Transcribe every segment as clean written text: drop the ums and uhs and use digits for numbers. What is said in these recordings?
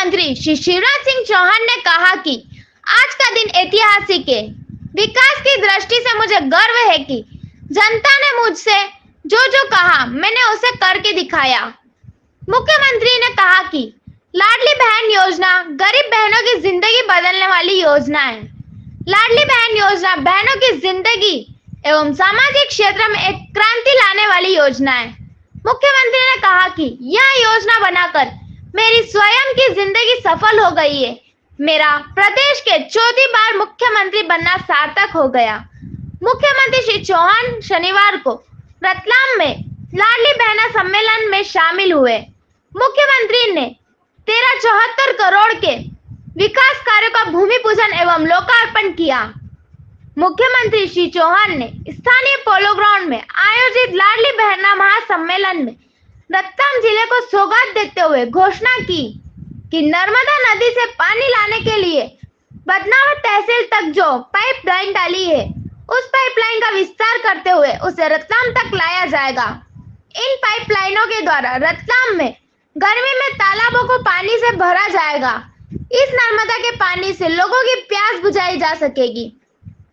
मुख्यमंत्री श्री शिवराज सिंह चौहान ने कहा कि आज का दिन ऐतिहासिक है। विकास की दृष्टि से मुझे गर्व है कि जनता ने मुझसे जो जो कहा मैंने उसे करके दिखाया। मुख्यमंत्री ने कहा कि लाडली बहन योजना गरीब बहनों की जिंदगी बदलने वाली योजना है। लाडली बहन योजना बहनों की जिंदगी एवं सामाजिक क्षेत्र में एक क्रांति लाने वाली योजना है। मुख्यमंत्री ने कहा कि यह योजना बनाकर मेरी स्वयं की जिंदगी सफल हो गई है। मेरा प्रदेश के चौथी बार मुख्यमंत्री बनना सार्थक हो गया। मुख्यमंत्री श्री चौहान शनिवार को रतलाम में लाडली बहना सम्मेलन में शामिल हुए। मुख्यमंत्री ने 1374 करोड़ के विकास कार्यों का भूमि पूजन एवं लोकार्पण किया। मुख्यमंत्री श्री चौहान ने स्थानीय पोलो ग्राउंड में आयोजित लाडली बहना महासम्मेलन में रतलाम जिले को सौगात देते हुए घोषणा की कि नर्मदा नदी से पानी लाने के लिए बदनावर तहसील तक जो पाइपलाइन डाली है, उस पाइपलाइन का विस्तार करते हुए उसे रतलाम तक लाया जाएगा। इन पाइपलाइनों के द्वारा रतलाम में गर्मी में तालाबों को पानी से भरा जाएगा। इस नर्मदा के पानी से लोगों की प्यास बुझाई जा सकेगी।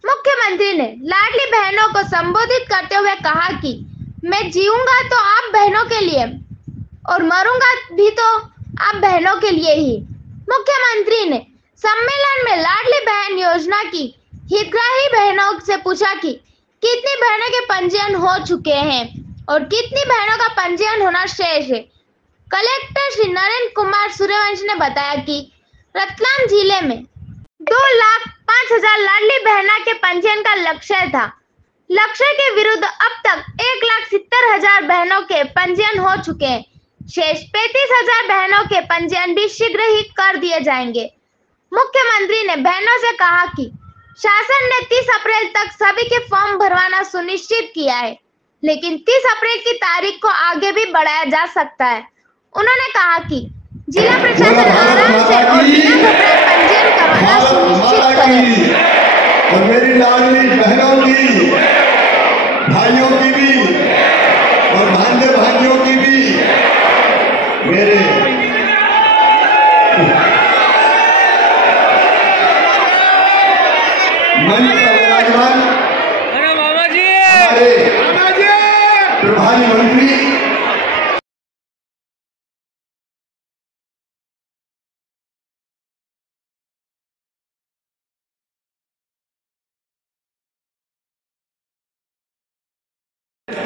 मुख्यमंत्री ने लाडली बहनों को संबोधित करते हुए कहा कि मैं जीऊंगा तो आप बहनों के लिए और मरूंगा भी तो आप बहनों के लिए ही। मुख्यमंत्री ने सम्मेलन में लाडली बहन योजना की हितग्राही बहनों से पूछा कि कितनी बहनों के पंजीयन हो चुके हैं और कितनी बहनों का पंजीयन होना शेष है। कलेक्टर श्री नरेंद्र कुमार सूर्यवंशी ने बताया कि रतलाम जिले में 2,05,000 लाडली बहना के पंजीयन का लक्ष्य था। लक्ष्य के विरुद्ध अब तक 1,70,000 बहनों के पंजीयन हो चुके हैं। शेष 35,000 बहनों के पंजीयन भी शीघ्र ही कर दिए जाएंगे। मुख्यमंत्री ने बहनों से कहा कि शासन ने 30 अप्रैल तक सभी के फॉर्म भरवाना सुनिश्चित किया है, लेकिन 30 अप्रैल की तारीख को आगे भी बढ़ाया जा सकता है। उन्होंने कहा कि जिला प्रशासन आराम से और बिना घबराए पंजीयन करवाना सुनिश्चित करे। और मेरी लाडली बहनों की, भाइयों की भी और भांजे भाइयों की भी मेरे मंच पर विराजमान हमारे प्रभारी मंत्री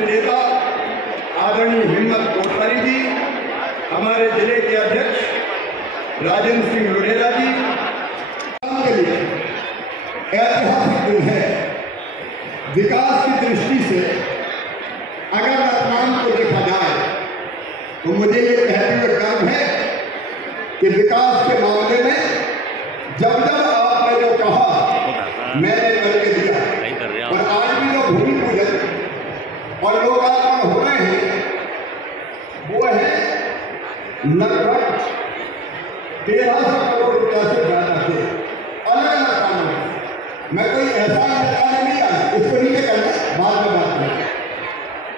नेता आदरणीय हिम्मत कोटवारी जी, हमारे जिले के अध्यक्ष राजेंद्र सिंह लोढ़ेरा जी, के लिए ऐतिहासिक दिन है। विकास की दृष्टि से अगर रतलाम को देखा जाए तो मुझे ये कहते हुए गर्व है कि विकास के मामले में जब जब आपने जो कहा मैंने करके दिया, और आज भी जो भूमि पूजन और लोकार्पण हो रहे हैं वो है लगभग 1300 करोड़ रुपया से ज्यादा के अलग अलग कामों में। मैं कोई ऐसा निकालने नहीं आया, इसको नीचे करना बाद में बात करें,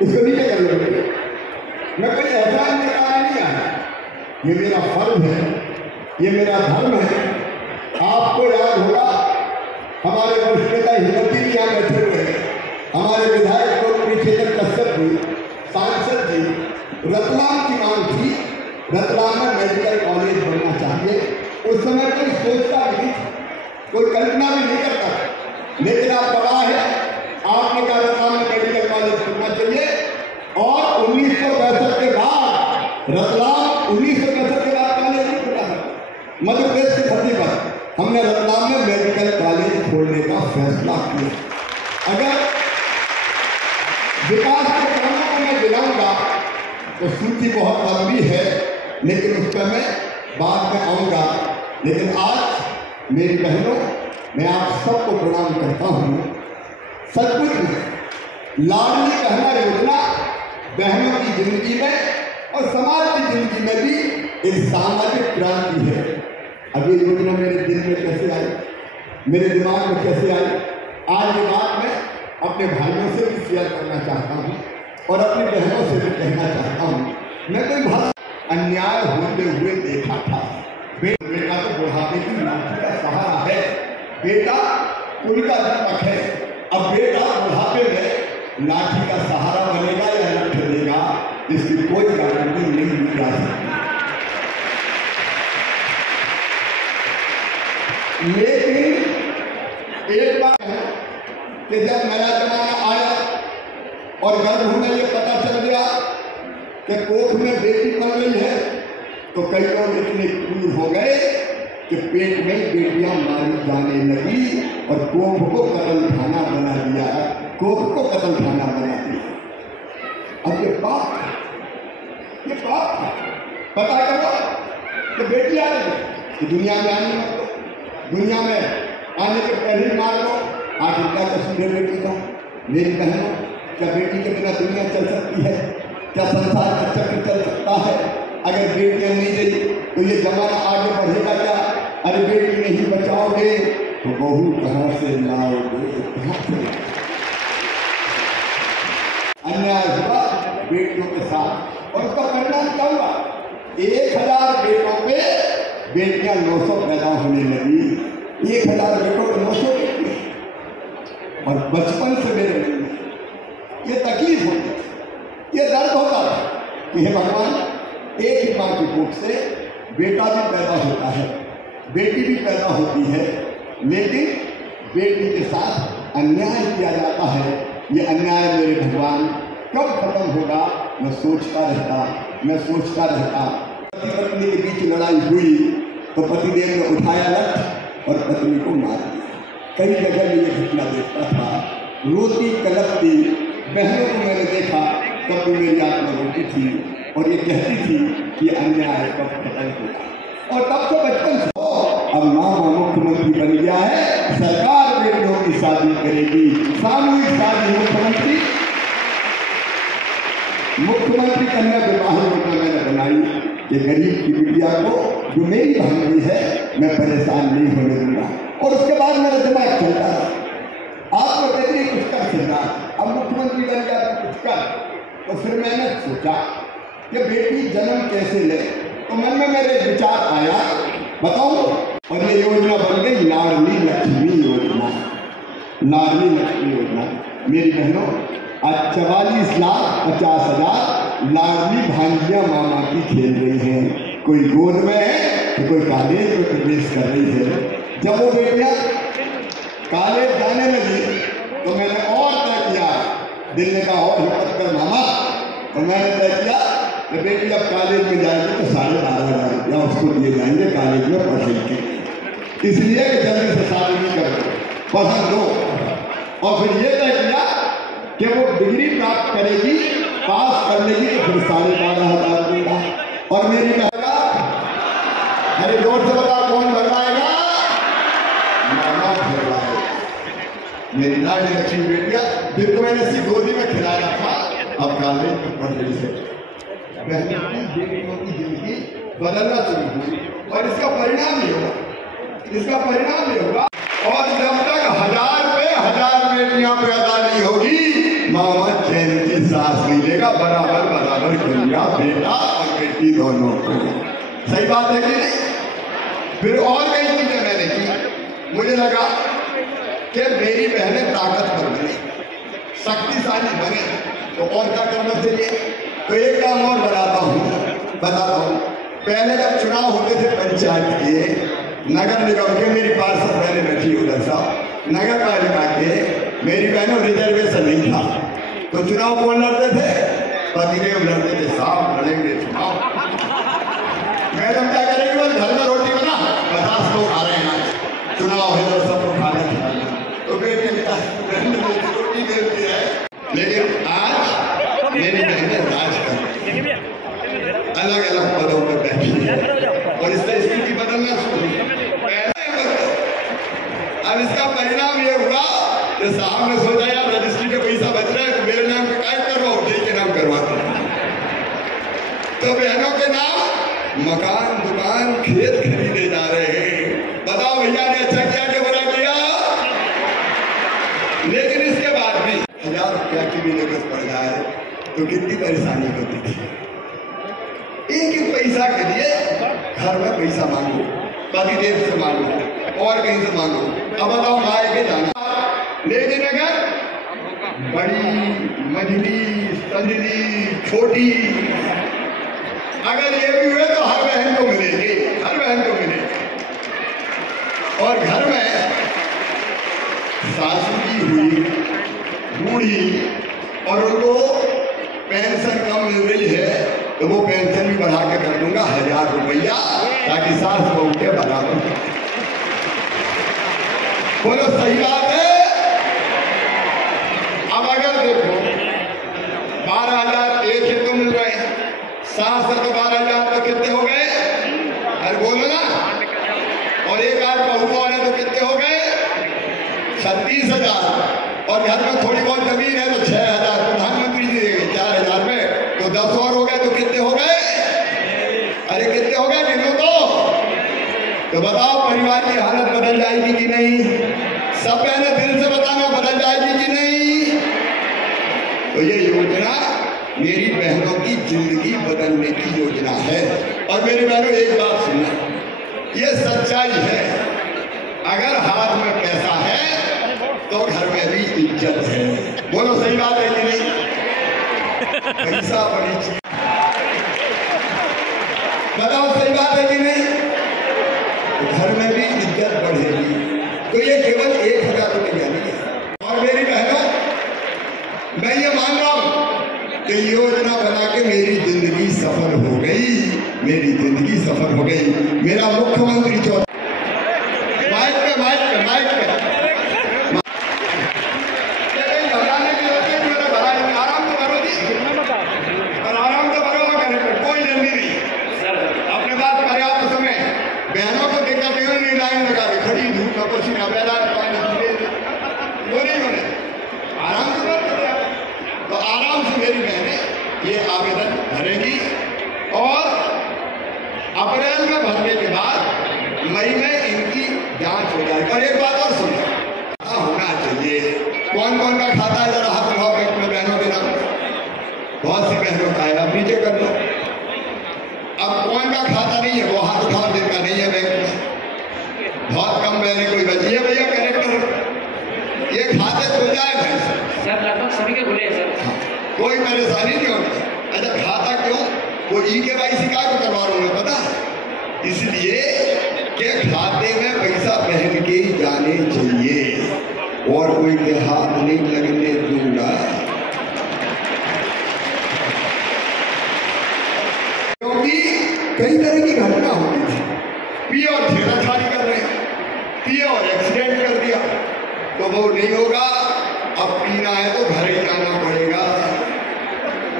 इसको नीचे कर लो। मैं कोई ऐसा निकालने नहीं आया, ये मेरा फर्ज है, ये मेरा धर्म है। आपको याद होगा हमारे वरिष्ठ नेता हिम्मती भी यहाँ बैठे हुए हैं, हमारे विधायक लोकप्रिय चेतन कश्यप जी, सांसद जी, रतलाम की मांग थी रतलाम में मेडिकल कॉलेज बनना चाहिए। उस समय कोई सोचता भी नहीं, कोई कल्पना भी नहीं करता, लेकिन आप पढ़ा है, आपने कहा रतलाम में मेडिकल कॉलेज बनना चाहिए। और 1965 के बाद रतलाम 1965 के बाद कॉलेज नहीं खुला था। मध्य प्रदेश की धरती पर हमने रतलाम में मेडिकल कॉलेज खोलने का फैसला किया। अगर विकास के कामों को मैं गिनाऊंगा तो सूची बहुत लंबी है, लेकिन उस पर मैं बाद में आऊंगा। लेकिन आज मेरी बहनों, मैं आप सबको प्रणाम करता हूँ। सचमुच में लाडली बहना योजना बहनों की जिंदगी में और समाज की जिंदगी में भी एक सामाजिक क्रांति है। अब ये योजना मेरे दिल में कैसे आई, मेरे दिमाग में कैसे आई, आज ये बात मैं अपने भाइयों से भी शेयर करना चाहता हूँ और अपनी बहनों से भी कहना चाहता हूँ। मैं कोई बहुत अन्याय होते हुए देखा था, बेटा तो बुढ़ापे की लाठी का सहारा है, बेटा कुल का दीपक है। अब बेटा बुढ़ापे में लाठी का सहारा बनेगा या लठ देगा, इसकी कोई गारंटी नहीं दी जा सकती। लेकिन एक बात है कि जब नया जमाना आया और गर्भ में ये पता चल गया कि कोख में बेटी पल रही है, तो कई लोग इतने क्रूर हो गए कि पेट में बेटियां मारी जाने लगी और कोख को कत्ल खाना बना दिया, कोख को कत्ल खाना बना दिया। अब ये पाप था। पता करो कि बेटी आ रही है कि दुनिया में आने मत दो, दुनिया में आने के पहले ही मार दो। आखिर क्या कसूर है बेटी का? मेरी बहनों, क्या बेटी के बिना दुनिया चल सकती है? क्या संसार का चक्र चल सकता है? अगर बेटियां नहीं रही तो ये जमाना आगे बढ़ेगा क्या? अरे बेटी नहीं बचाओगे तो बहू कहाँ से लाओगे? अन्याय हुआ बेटियों के साथ और उसका परिणाम क्या हुआ? 1000 बेटों पे बेटियां 900 पैदा होने लगी। 1000 बेटों पे 900 बेटियां। और बचपन से मेरे मन में ये तकलीफ होती थी, ये दर्द होता था कि हे भगवान, एक ही माँ की कोख से बेटा भी पैदा होता है, बेटी भी पैदा होती है, लेकिन बेटी के साथ अन्याय किया जाता है। ये अन्याय मेरे भगवान कब खत्म होगा? मैं सोचता रहता। पति पत्नी के बीच लड़ाई हुई तो पतिदेव ने उठाया लठ और पत्नी को मार दिया। कई जगह में ये घटना देखता था, रोती कलपती बहनों को मैंने देखा, तब भी मेरी आत्मा रोती थी और ये कहती थी कि अन्याय कब खत्म होगा। और तब तो बचपन से अब मामा मुख्यमंत्री बन गया है, सरकार बेटियों की शादी करेगी, सामूहिक शादी। मुख्यमंत्री कन्या विवाह योजना मैंने बनाई कि गरीब की बिटिया को, जो मेरी बहन हुई है, मैं परेशान नहीं होने दूंगा। और उसके बाद मेरा दिमाग चलता रहा, आप तो कहते हैं कुछ कर सकता, अब मुख्यमंत्री बन गया तो कुछ कर। तो फिर मैंने सोचा कि बेटी जन्म कैसे ले, तो मन में मेरे विचार आया, बताऊं, और ये योजना बन गई लाडली लक्ष्मी योजना। लाडली लक्ष्मी योजना मेरी बहनों, आज 44,50,000 लाडली भांजियां मामा की खेल रही हैं। कोई गोद में है तो कोई कॉलेज में प्रवेश कर रही है। जब वो बेटियां कॉलेज जाने लगी तो मैंने और तय किया, दिल ने कहा और हिम्मत कर मामा, तो मैंने तय किया कि बेटी जब कॉलेज में जाएगी तो 12,500 रुपया उसको दिए जाएंगे कॉलेज में पढ़ने के, इसलिए कि जल्दी से शादी नहीं करो, पढ़ लो। और फिर ये तय किया कि वो डिग्री प्राप्त करेगी, पास कर लेगी तो फिर 12,500 दूंगा। और मेरी बहना, अरे जोर से बता कौन भरवाएगा? मामा भरवाएगा। मेरी लाडली लक्ष्मी बेटिया, फिर तो मैंने इसी गोदी में खिलाया था, अब कॉलेज में पढ़ रही है। बेटियों की जिंदगी बदलना शुरू हुई और इसका परिणाम ये होगा। और जब तक 1000 पे 1000 बेटियां पैदा नहीं होगी, मामा चैन की सांस नहीं लेगा। बराबर करिया बेटा और बेटी दोनों को। सही बात है कि नहीं? फिर और कई चीजें मैंने की। मुझे लगा कि मेरी बहनें ताकतवर बने, शक्तिशाली बने, तो और क्या करना चाहिए? तो एक काम और बताता हूँ। पहले जब चुनाव होते थे पंचायत के, नगर निगम के, मेरी पार्षद बहनें बैठी उधर साहब, नगर पालिका के मेरी बहनों रिजर्वेशन नहीं था, तो चुनाव कौन लड़ते थे? पतिदेव लड़ते थे। साहब लड़ेंगे चुनाव, मैडम क्या करेंगे? बस घर में रोटी बना, 50 लोग आ रहे हैं, चुनाव है तो सबको खाना खिलाना, तो बेटी रोटी देती है। लेकिन आज मेरी बहनें राज कर अलग अलग पदों पर बैठी है और इससे स्थिति बदलना शुरू हुई। अब इसका परिणाम ये हुआ कि साहब ने सोचा यार रजिस्ट्री का पैसा बच रहा है तो मेरे नाम पे काय करवाओ, जी के नाम करवाते हैं। तो बहनों के नाम मकान, दुकान, खेत खरीदे जा रहे हैं। बताओ भैया ने अच्छा किया कि बुरा किया? लेकिन इसके बाद भी 1000 रुपया की भी नकद पड़ जाए तो कितनी परेशानी होती थी। एक पैसा के लिए घर में पैसा मांगो, पतिदेव से मांगो और कहीं से मांगो। अब बताओ गाय के दाना, लेकिन अगर बड़ी मंझली संजली छोटी अगर ये भी हुए तो हर बहन को मिलेगी, हर बहन को मिलेगी। और घर में सासू जी हुई बूढ़ी और उनको पेंशन कम मिल रही है तो वो पेंशन भी बढ़ा के कर दूंगा 1000 रुपया, ताकि सास बहू के बराबर। बोलो सही बात है। अब अगर देखो 12,000 एक ही तो मिल रहे हैं, 7 तो 12,000 तो कितने हो गए? अरे बोलो ना। और एक आध बहू वाले तो कितने हो गए? 36,000। और घर में थोड़ी बहुत जमीन है तो 6,000 प्रधानमंत्री जी देंगे, 4,000 में तो 10 और हो गए तो कितने हो गए? अरे कितने हो गए गिनो तो बताओ परिवार की हालत बदल जाएगी कि नहीं? सब पहले दिल से बताना, बदल जाएगी कि नहीं? तो ये योजना मेरी बहनों की जिंदगी बदलने की योजना है। और मेरी बहनों एक बात सुनना, ये सच्चाई है। अगर हाथ में पैसा है तो घर में भी इज्जत है। बोलो सही बात है कि नहीं? पैसा बड़ी चीज, बताओ सही बात है कि नहीं? घर में भी इज्जत बढ़ेगी। तो ये केवल 1,000 रुपया नहीं है। और मेरी बहनों, मैं ये मान रहा हूं कि योजना बना के मेरी जिंदगी सफल हो गई, मेरी जिंदगी सफल हो गई। मेरा मुख्यमंत्री माइक पे माइक पे माइक पे घबराने की जरूरत है। मेरा भरा आराम तो करो जी, और आराम तो करो, कोई जल्दी नहीं। अपने पास पर्याप्त समय। बहनों को दिक्कत नहीं, लाइन लगा के खड़ी धूप में पसीना पैदा वो नहीं होने, आराम से कर। तो आराम से मेरी बहनें ये आवेदन भरेंगी और अप्रैल में भरने के बाद मई में इनकी जांच हो जाएगी। और एक बात और सुनो, होना चाहिए। कौन कौन का खाता है जरा हाथ उठाओ बैंक में बहनों के नाम। बहुत सी बहनों का है, अब नीचे कर लो। अब कौन का खाता नहीं है वो हाथ उठाओ, जिनका नहीं है बैंक में। बहुत कम बहनें कोई बची है भैया करेक्टर, ये खाते खुल जाए भाई सर, लगभग सभी के खुले हैं सर। कोई परेशानी नहीं होती। अच्छा खाता क्यों? वो EKYC का करवा रहा हूँ मैं, पता? इसलिए कि खाते में पैसा बहन के ही जाने चाहिए और कोई के हाथ नहीं लगने दूंगा। क्योंकि कई तरह की घटना होती थी, पिए और छेड़छाड़ी कर रहे हैं, पिए और एक्सीडेंट कर दिया, तो वो नहीं होगा। अब पीना है तो घर ही जाना पड़ेगा।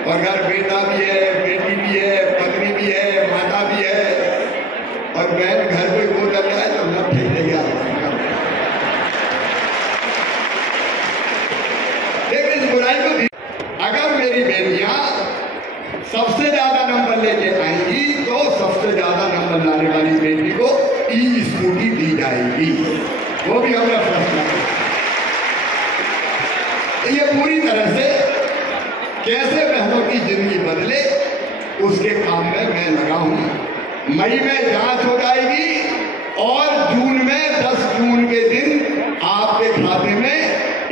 और घर बेटा भी है, बेटी भी है, पत्नी भी है, माता भी है, और बहन घर में वो लग रहा है तो सब ठीक नहीं आ रहा। लेकिन इस बुराई को भी, अगर मेरी बेटियां सबसे ज्यादा नंबर लेके आएंगी तो सबसे ज्यादा नंबर लाने वाली बेटी को E-स्कूटी दी जाएगी। वो भी हमारा फैसला है। ये पूरी तरह से कैसे बहनों की जिंदगी बदले उसके काम में मैं लगा हूं। मई में जांच हो जाएगी और जून में 10 जून के दिन आपके खाते में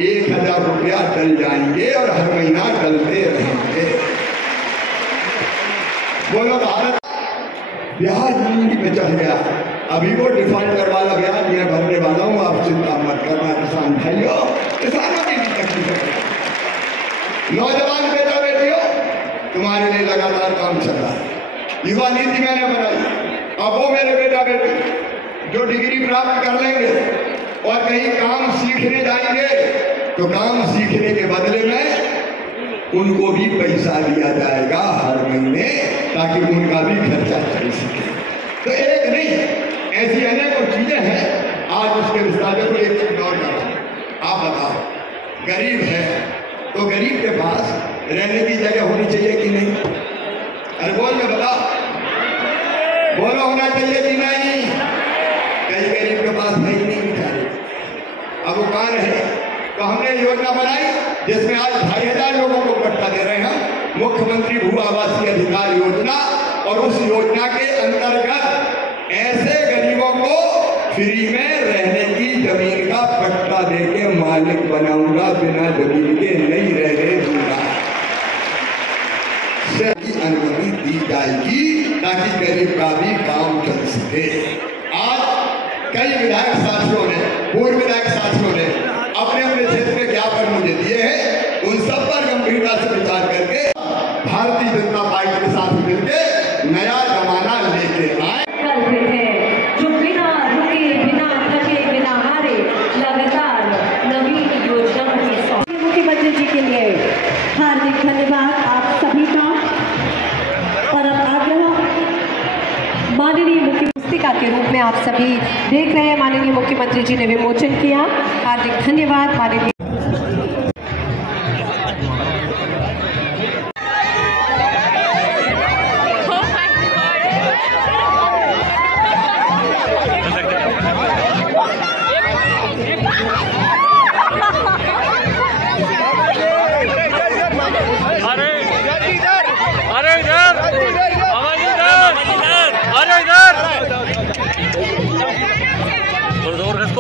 1,000 रुपया डल जाएंगे और हर महीना डलते रहेंगे। बोलो भारत ब्याज जिंदगी में चढ़ गया। अभी वो डिफॉल्टर वाला ब्याज मैं भरने वाला हूँ, आप चिंता मत करना किसान भाइयों। किसानों की भी तकलीफ है। नौजवान बेटा बेटियों, तुम्हारे लिए लगातार काम चल रहा है। युवा नीति मैंने बनाई। अब वो मेरे बेटा बेटी जो डिग्री प्राप्त कर लेंगे और कहीं काम सीखने जाएंगे तो काम सीखने के बदले में उनको भी पैसा दिया जाएगा हर महीने, ताकि उनका भी खर्चा चल सके। तो एक नहीं, ऐसी अनेक चीजें हैं। आज उसके विस्तार को एक चीज और करो। आप बताओ, गरीब है तो गरीब के पास रहने की जगह होनी चाहिए कि नहीं? अरे बोल के बताओ, बोलो होना चाहिए कि नहीं? कई गरीब के पास है ही नहीं बेचारे। अब वो कहाँ रहे? तो हमने योजना बनाई जिसमें आज 2,500 लोगों को पट्टा दे रहे हैं, मुख्यमंत्री भू आवासीय अधिकार योजना। और उस योजना के अंतर्गत ऐसे गरीबों गरीबों को फ्री में रहने की जमीन का पट्टा देके मालिक बनाऊंगा, बिना जमीन के नहीं रहने दूंगा। की अनुमति दी जाएगी ताकि गरीब का भी काम चल सके। आज कई विधायक साथियों ने, पूर्व विधायक साथियों ने अपने अपने क्षेत्र में ज्ञापन मुझे दिए हैं, उन सब पर गंभीरता से विचार करके भारतीय जनता पार्टी के साथ मिलकर नया जमाना लेके आए। जो बिना रुके, बिना थके, बिना हारे लगातार नवीन योजनाओं की सौगात। मुख्यमंत्री जी के लिए हार्दिक धन्यवाद आप सभी का। और अब आग्रह माननीय मुख्य पुस्तिका के रूप में आप सभी देख रहे हैं, माननीय मुख्यमंत्री जी ने विमोचन किया। हार्दिक धन्यवाद माननीय।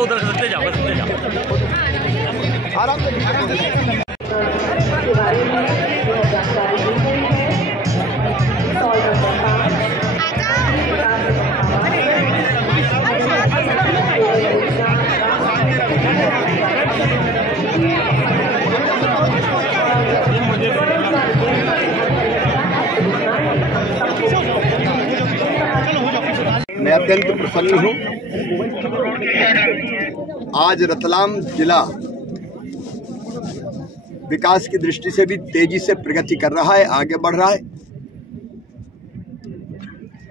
उधर सकते जाओ आराम से के बारे में जानकारी दी गई है। मैं अत्यंत प्रसन्न हूँ। आज रतलाम जिला विकास की दृष्टि से भी तेजी से प्रगति कर रहा है, आगे बढ़ रहा है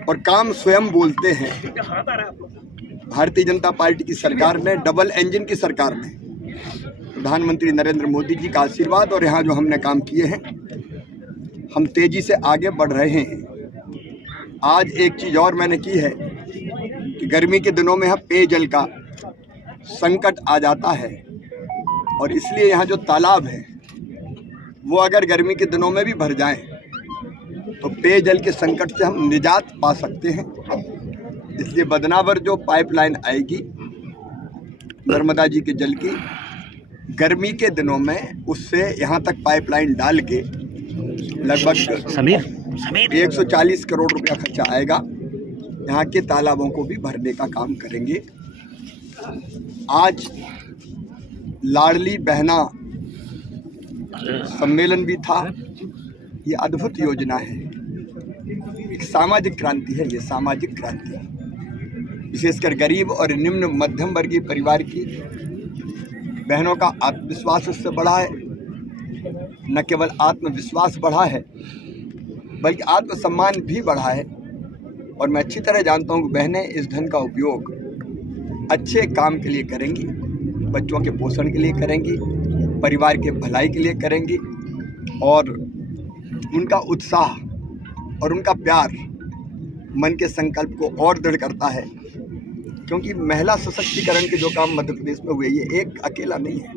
और काम स्वयं बोलते हैं। भारतीय जनता पार्टी की सरकार ने, डबल इंजन की सरकार ने, प्रधानमंत्री नरेंद्र मोदी जी का आशीर्वाद और यहाँ जो हमने काम किए हैं, हम तेजी से आगे बढ़ रहे हैं। आज एक चीज़ और मैंने की है कि गर्मी के दिनों में यहाँ पेयजल का संकट आ जाता है और इसलिए यहाँ जो तालाब है वो अगर गर्मी के दिनों में भी भर जाएं तो पेयजल के संकट से हम निजात पा सकते हैं। इसलिए बदनावर जो पाइपलाइन आएगी नर्मदा जी के जल की, गर्मी के दिनों में उससे यहाँ तक पाइपलाइन डाल के लगभग 140 करोड़ रुपया खर्चा आएगा। यहाँ के तालाबों को भी भरने का काम करेंगे। आज लाडली बहना सम्मेलन भी था। ये अद्भुत योजना है, एक सामाजिक क्रांति है। ये सामाजिक क्रांति विशेषकर गरीब और निम्न मध्यम वर्गीय परिवार की बहनों का आत्मविश्वास उससे बढ़ा है। न केवल आत्मविश्वास बढ़ा है बल्कि आत्मसम्मान भी बढ़ा है। और मैं अच्छी तरह जानता हूँ कि बहनें इस धन का उपयोग अच्छे काम के लिए करेंगी, बच्चों के पोषण के लिए करेंगी, परिवार के भलाई के लिए करेंगी। और उनका उत्साह और उनका प्यार मन के संकल्प को और दृढ़ करता है, क्योंकि महिला सशक्तिकरण के जो काम मध्य प्रदेश में हुए, ये एक अकेला नहीं है।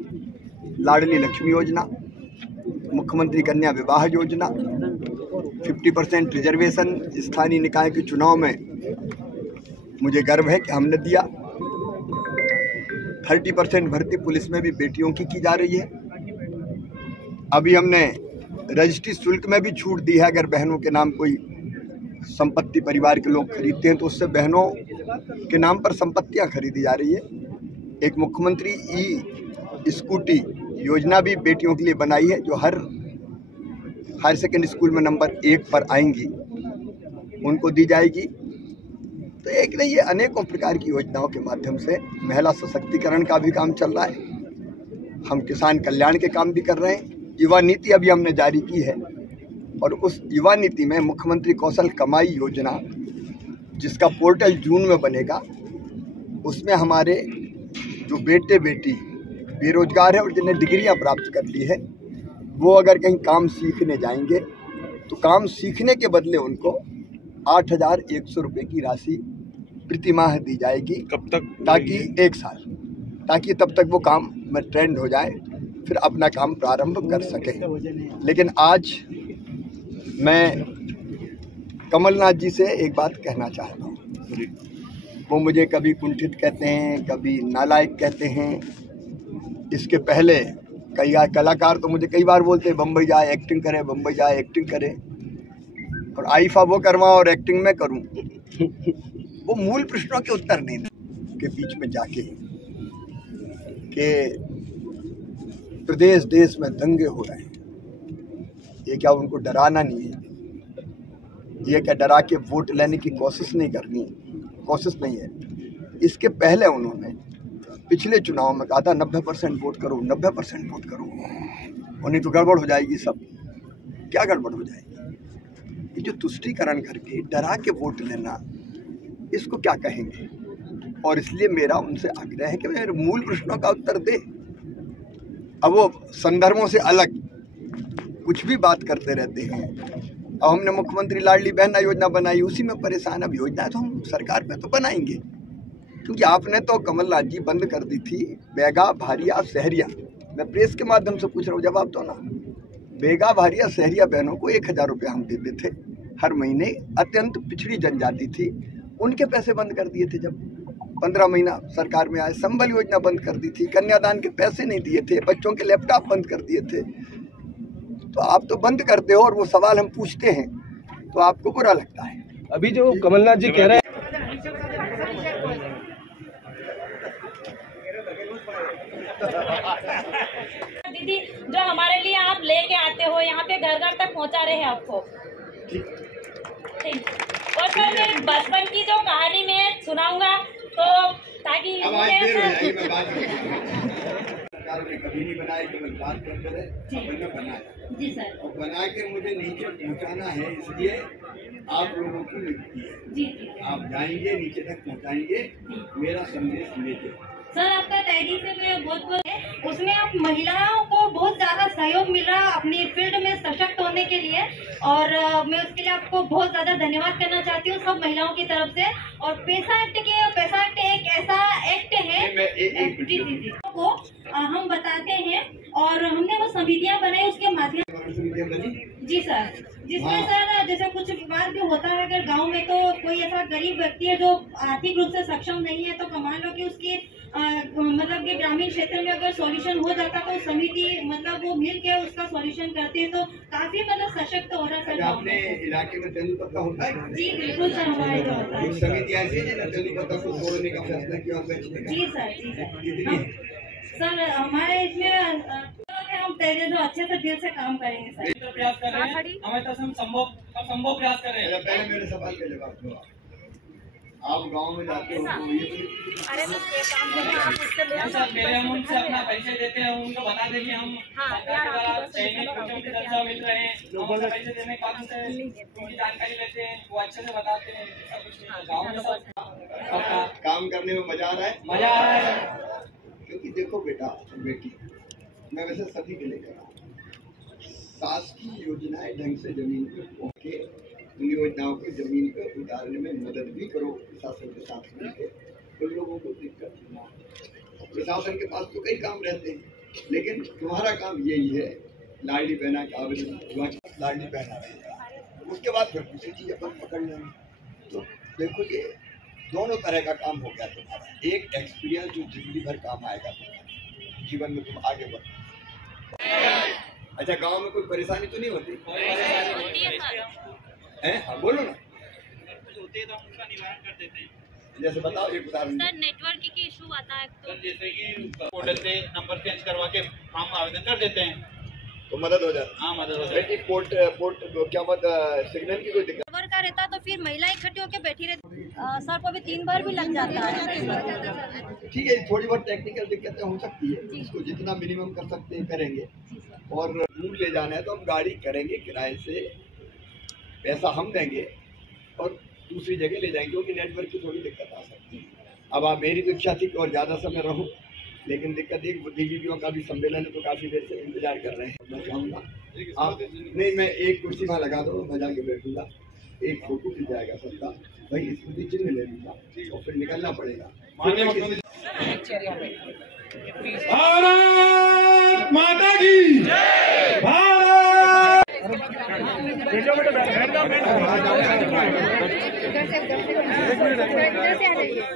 लाडली लक्ष्मी योजना, मुख्यमंत्री कन्या विवाह योजना, 50% रिजर्वेशन स्थानीय निकाय के चुनाव में मुझे गर्व है कि हमने दिया। 30% भर्ती पुलिस में भी बेटियों की जा रही है। अभी हमने रजिस्ट्री शुल्क में भी छूट दी है। अगर बहनों के नाम कोई संपत्ति परिवार के लोग खरीदते हैं तो उससे बहनों के नाम पर संपत्तियां खरीदी जा रही है। एक मुख्यमंत्री ई स्कूटी योजना भी बेटियों के लिए बनाई है, जो हर हायर सेकेंडरी स्कूल में नंबर 1 पर आएंगी उनको दी जाएगी। तो एक नहीं, ये अनेकों प्रकार की योजनाओं के माध्यम से महिला सशक्तिकरण का भी काम चल रहा है। हम किसान कल्याण के काम भी कर रहे हैं। युवा नीति अभी हमने जारी की है और उस युवा नीति में मुख्यमंत्री कौशल कमाई योजना, जिसका पोर्टल जून में बनेगा, उसमें हमारे जो बेटे बेटी बेरोजगार है और जिन्हें डिग्रियां प्राप्त कर ली है, वो अगर कहीं काम सीखने जाएंगे तो काम सीखने के बदले उनको 8,100 रुपये की राशि प्रति माह दी जाएगी। कब तक? ताकि 1 साल, ताकि तब तक वो काम में ट्रेंड हो जाए, फिर अपना काम प्रारंभ कर सके। लेकिन आज मैं कमलनाथ जी से एक बात कहना चाहता हूँ। वो मुझे कभी कुंठित कहते हैं, कभी नालायक कहते हैं। इसके पहले कई कलाकार तो मुझे कई बार बोलते हैं बम्बई जाए एक्टिंग करे, बम्बई जाए एक्टिंग करे, और आईफा वो करवाऊँ और एक्टिंग में करूँ। वो मूल प्रश्नों के उत्तर नहीं के बीच में जाके कि प्रदेश देश में दंगे हो रहे हैं, ये क्या उनको डराना नहीं है? ये क्या डरा के वोट लेने की कोशिश नहीं है? इसके पहले उन्होंने पिछले चुनाव में कहा था 90% वोट करो, 90% वोट करो, और नहीं तो गड़बड़ हो जाएगी। सब क्या गड़बड़ हो जाएगी? ये जो तुष्टीकरण करके डरा के वोट लेना, इसको क्या कहेंगे? और इसलिए मेरा उनसे आग्रह है कि मेरे मूल प्रश्नों का उत्तर दे। अब वो संदर्भों से अलग कुछ भी बात करते रहते हैं। अब हमने मुख्यमंत्री लाडली बहना योजना बनाई, उसी में परेशान। अब योजना तो हम सरकार पे तो बनाएंगे, क्योंकि आपने तो कमलनाथ जी बंद कर दी थी बेगा, भारिया, सहरिया। मैं प्रेस के माध्यम से पूछ रहा हूँ, जवाब दो ना। बेगा, भारिया, सहरिया बहनों को 1000 रुपये हम देते थे हर महीने। अत्यंत पिछड़ी जनजाति थी, उनके पैसे बंद कर दिए थे जब 15 महीना सरकार में आए। संबल योजना बंद कर दी थी, कन्यादान के पैसे नहीं दिए थे, बच्चों के लैपटॉप बंद कर दिए थे। तो आप तो बंद करते हो और वो सवाल हम पूछते हैं तो आपको बुरा लगता है। अभी जो कमलनाथ जी कह रहे हैं, दीदी जो हमारे लिए आप लेके आते हो, यहाँ पे घर घर तक पहुँचा रहे हैं आपको। ठीक। और सर मैं बचपन की जो कहानी मैं सुनाऊंगा, तो ताकि सरकार ने कभी नहीं बनाया, केवल बात करते रहे, हमने बनाया। जी सर। और बना के मुझे नीचे पहुंचाना है, इसलिए आप लोगों की नियुक्ति है। जी। आप जाएंगे, नीचे तक पहुंचाएंगे, मेरा संदेश लेके। सर आपका तहरीर से मैं बहुत है, उसमें आप महिलाओं को बहुत ज्यादा सहयोग मिल रहा है अपनी फील्ड में सशक्त होने के लिए, और मैं उसके लिए आपको बहुत ज्यादा धन्यवाद करना चाहती हूँ सब महिलाओं की तरफ से। और पैसा एक्ट एक ऐसा एक्ट है जी को हम बताते हैं, और हमने वो समितियाँ बनाई उसके माध्यम। जी सर, जिसमें सर जैसे कुछ विवाद भी होता है, अगर गांव में तो कोई ऐसा गरीब व्यक्ति है जो आर्थिक रूप से सक्षम नहीं है, तो कमान लो कि उसकी मतलब कि ग्रामीण क्षेत्र में अगर सॉल्यूशन हो जाता तो समिति मतलब वो मिल के उसका सॉल्यूशन करते हैं, तो काफी मतलब सशक्त हो रहा है सर। आपने इलाके में तेंदुपत्ता होता है? जी बिल्कुल सर, हमारे जो होता है। समिति ऐसी है जिन्होंने तेंदुपत्ता को तोड़ने का फैसला किया और बेचने का। जी सर। सर हमारे इसमें हम पहले जो अच्छे से दिल से काम करेंगे सर। प्रयास कर रहे हैं, हमारे तरफ से हम संभव प्रयास कर रहे हैं। पहले मेरे सवाल का जवाब दो। आप गांव में जाते हो तो ये सर पहले हम उनसे अपना परिचय देते हैं, उनको बता दें कि हम सरकार द्वारा सैनिक उच्च दर्जा मिल रहे हैं, हम उनसे परिचय देने के बाद उनसे उनकी जानकारी लेते हैं, वो अच्छे से बताते हैं। सब कुछ गाँव में सब काम करने में मजा आ रहा है। मजा आ रहा है, क्योंकि देखो बेटा बेटी, मैं वैसे सभी के लेकर आऊँ, शासकीय योजनाएं ढंग से जमीन पे पहुँच के उन योजनाओं को जमीन पे उतारने में मदद भी करो प्रशासन के साथ मिलकर, तो लोगों को दिक्कत ना। प्रशासन के पास तो कई काम रहते हैं, लेकिन तुम्हारा काम यही है लाडली बहना का आवेदन हुआ, लाडली बहना रहेगा, उसके बाद फिर दूसरी चीज अपन पकड़ लेंगे। तो देखो ये दोनों तरह का काम हो गया तुम्हारा। एक एक्सपीरियंस जो जिंदगी भर काम आएगा तुम्हारे जीवन में, तुम आगे बढ़ो। अच्छा, गांव में कोई परेशानी तो नहीं होती? हाँ बोलो ना। होते हैं तो हम उसका निवारण कर देते हैं। जैसे बताओ एक उदाहरण। सर नेटवर्क की इशू आता है तो जैसे कि पोर्टल से नंबर चेंज करवा के हम आवेदन कर देते हैं, तो मदद हो जाती है। हाँ मदद हो बेटी पोर्ट क्या बात, सिग्नल की कोई दिक्कत? खबर का रहता तो फिर महिला इकट्ठी होकर बैठी रहती, सर को भी 3 बार भी लग जाता है। ठीक है, थोड़ी बहुत टेक्निकल दिक्कतें हो सकती है, इसको जितना मिनिमम कर सकते हैं करेंगे। और दूर ले जाना है तो हम गाड़ी करेंगे किराए से, पैसा हम देंगे और दूसरी जगह ले जाएंगे, क्योंकि नेटवर्क की थोड़ी दिक्कत आ सकती है। अब आप, मेरी तो इच्छा थी कि और ज़्यादा समय रहूं, लेकिन दिक्कत एक बुद्धिजीवियों का भी सम्मेलन है तो काफ़ी देर से इंतजार कर रहे हैं। मैं चाहूँगा आप नहीं, मैं एक कुर्सी वहाँ लगा दो, मैं जाके बैठूंगा, एक फोटो खिंच जाएगा सबका, भाई स्मृति चिन्ह ले लूँगा और फिर निकलना पड़ेगा। भारत माता की भारत। बैठ जाओ। से आ जाइए।